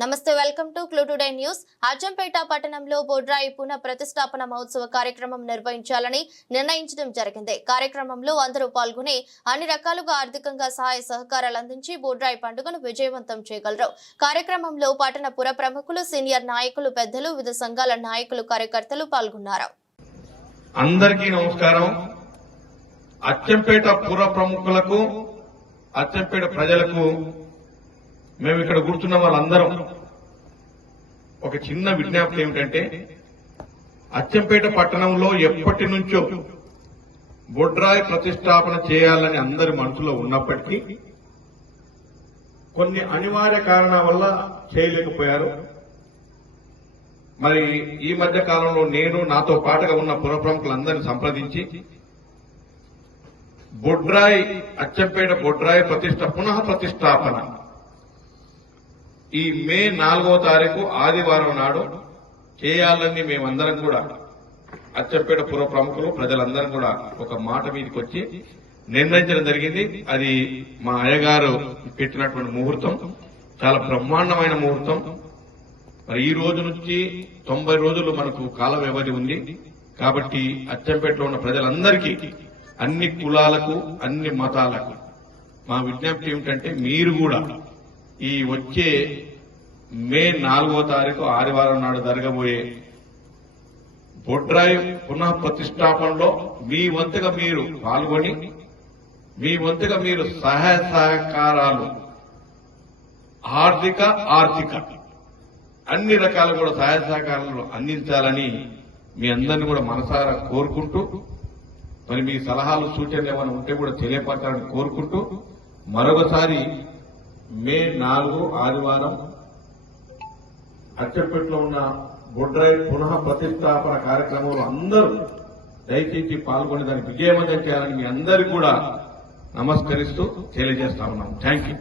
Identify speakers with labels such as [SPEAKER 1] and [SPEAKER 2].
[SPEAKER 1] నమస్తే welcome to clue today news. Achampet పట్టణంలో బొడ్రాయి పునః ప్రతిష్టాపన మహోత్సవ కార్యక్రమం నిర్వహించాలని నిర్ణయించడం జరిగింది. కార్యక్రమంలో అందరూ పాల్గొని అన్ని రకాలుగా ఆర్థికంగా సహాయ సహకారాలు అందించి బొడ్రాయి పండుగను విజయవంతం చేయగలరు. కార్యక్రమంలో పట్టణ పుర ప్రముఖులు సీనియర్ నాయకులు పెద్దలు వివిధ సంఘాల నాయకులు కార్యకర్తలు పాల్గొన్నారు.
[SPEAKER 2] అందరికీ నమస్కారం. అచ్చంపేట పుర ప్రముఖులకు అచ్చంపేట ప్రజలకు మేము ఇక్కడ కూర్చున్న వాళ్ళందరం ఒక చిన్న విజ్ఞప్తి ఏమిటంటే అచ్చంపేట పట్టణంలో ఎప్పటి నుంచో బొడ్రాయి ప్రతిష్టాపన చేయాలని అందరి మనసులో ఉన్నప్పటికీ కొన్ని అనివార్య కారణాల వల్ల చేయలేకపోయారు. మరి ఈ మధ్య కాలంలో నేను నాతో పాటుగా ఉన్న పుర ప్రముఖులందరినీ సంప్రదించి బొడ్రాయి అచ్చంపేట బొడ్రాయి ప్రతిష్ట పునః ప్రతిష్టాపన ఈ మే నాలుగో తారీఖు ఆదివారం నాడు చేయాలని మేమందరం కూడా అచ్చంపేట పుర ప్రముఖులు ప్రజలందరం కూడా ఒక మాట మీదకి వచ్చి నిర్ణయించడం జరిగింది. అది మా అయ్యగారు పెట్టినటువంటి ముహూర్తం. చాలా బ్రహ్మాండమైన ముహూర్తం. మరి ఈ రోజు నుంచి తొంభై రోజులు మనకు కాల వ్యవధి ఉంది. కాబట్టి అచ్చంపేటలో ఉన్న ప్రజలందరికీ అన్ని కులాలకు అన్ని మతాలకు మా విజ్ఞప్తి ఏమిటంటే మీరు కూడా ఈ వచ్చే మే నాలుగో తారీఖు ఆదివారం నాడు జరగబోయే బొడ్రాయి పునః ప్రతిష్టాపనలో మీ వంతుగా మీరు పాల్గొని మీ వంతుగా మీరు సహాయ సహకారాలు ఆర్థిక ఆర్థిక అన్ని రకాలు కూడా సహాయ సహకారాలు అందించాలని మీ అందరిని కూడా మనసారా కోరుకుంటూ మరి మీ సలహాలు సూచనలు ఏమైనా ఉంటే కూడా తెలియపరచాలని కోరుకుంటూ మరొకసారి మే నాలుగు ఆదివారం అచ్చంపేటలో ఉన్న బొడ్రాయి పునః ప్రతిష్టాపన కార్యక్రమంలో అందరూ దయచేసి పాల్గొని దాన్ని విజయవంతం చేయాలని మీ అందరికీ కూడా నమస్కరిస్తూ తెలియజేస్తా ఉన్నాం. Thank you.